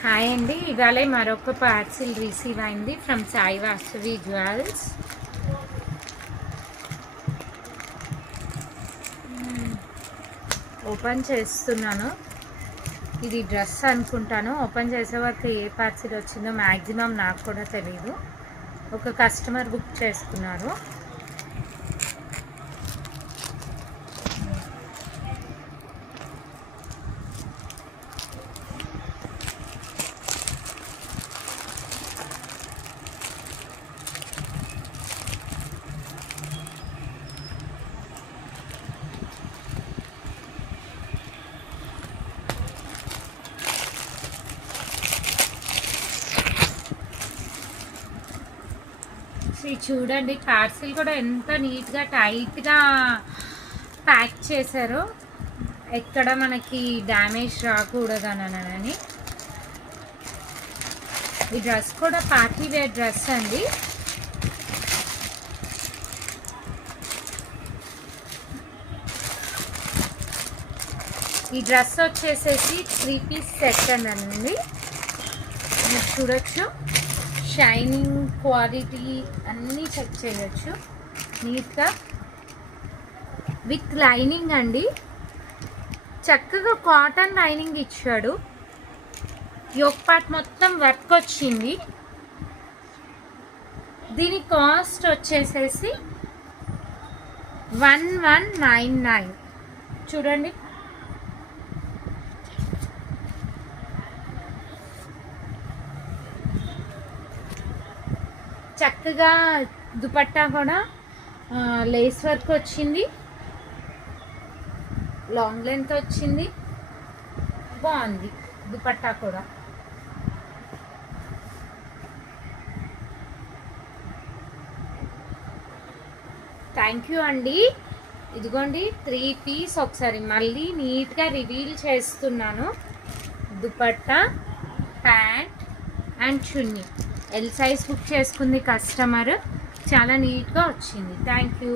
Hi అండి, ఇవాళ మరొక పార్సిల్ రిసీవ్ అయింది from Sai Vasavi jewels. Open చేస్తున్నాను. ఇది డ్రెస్ అనుకుంటాను. ఓపెన్ చేసే వరకు ఏ పార్సిల్ వచ్చిందో మ్యాక్సిమం నాకు కూడా తెలీదు. ఒక కస్టమర్ బుక్ చేసుకున్నారు. చూడండి, పార్సిల్ కూడా ఎంత నీట్గా టైట్గా ప్యాక్ చేశారో, ఎక్కడ మనకి డ్యామేజ్ రాకూడదనని. ఈ డ్రెస్ కూడా పార్టీ వేర్ డ్రెస్ అండి. ఈ డ్రెస్ వచ్చేసేసి 3 పీస్ సెట్ అనండి. మీరు చూడొచ్చు, షైనింగ్, క్వాలిటీ అన్నీ చెక్ చేయొచ్చు నీట్గా. విత్ లైనింగ్ అండి, చక్కగా కాటన్ లైనింగ్ ఇచ్చాడు. యోక్ పార్ట్ మొత్తం వర్క్ వచ్చింది. దీని కాస్ట్ వచ్చేసేసి 1199. చూడండి, చక్కగా దుపట్టా కూడా లేస్ వర్క్ వచ్చింది, లాంగ్ లెంత్ వచ్చింది, బాగుంది దుపట్టా కూడా. థ్యాంక్ యూ అండి. ఇదిగోండి 3 పీస్. ఒకసారి మళ్ళీ నీట్గా రివీల్ చేస్తున్నాను. Dupatta, pant and chunni. L size book చేసుకుంది కస్టమర్. చాలా నీట్గా వచ్చింది. Thank you.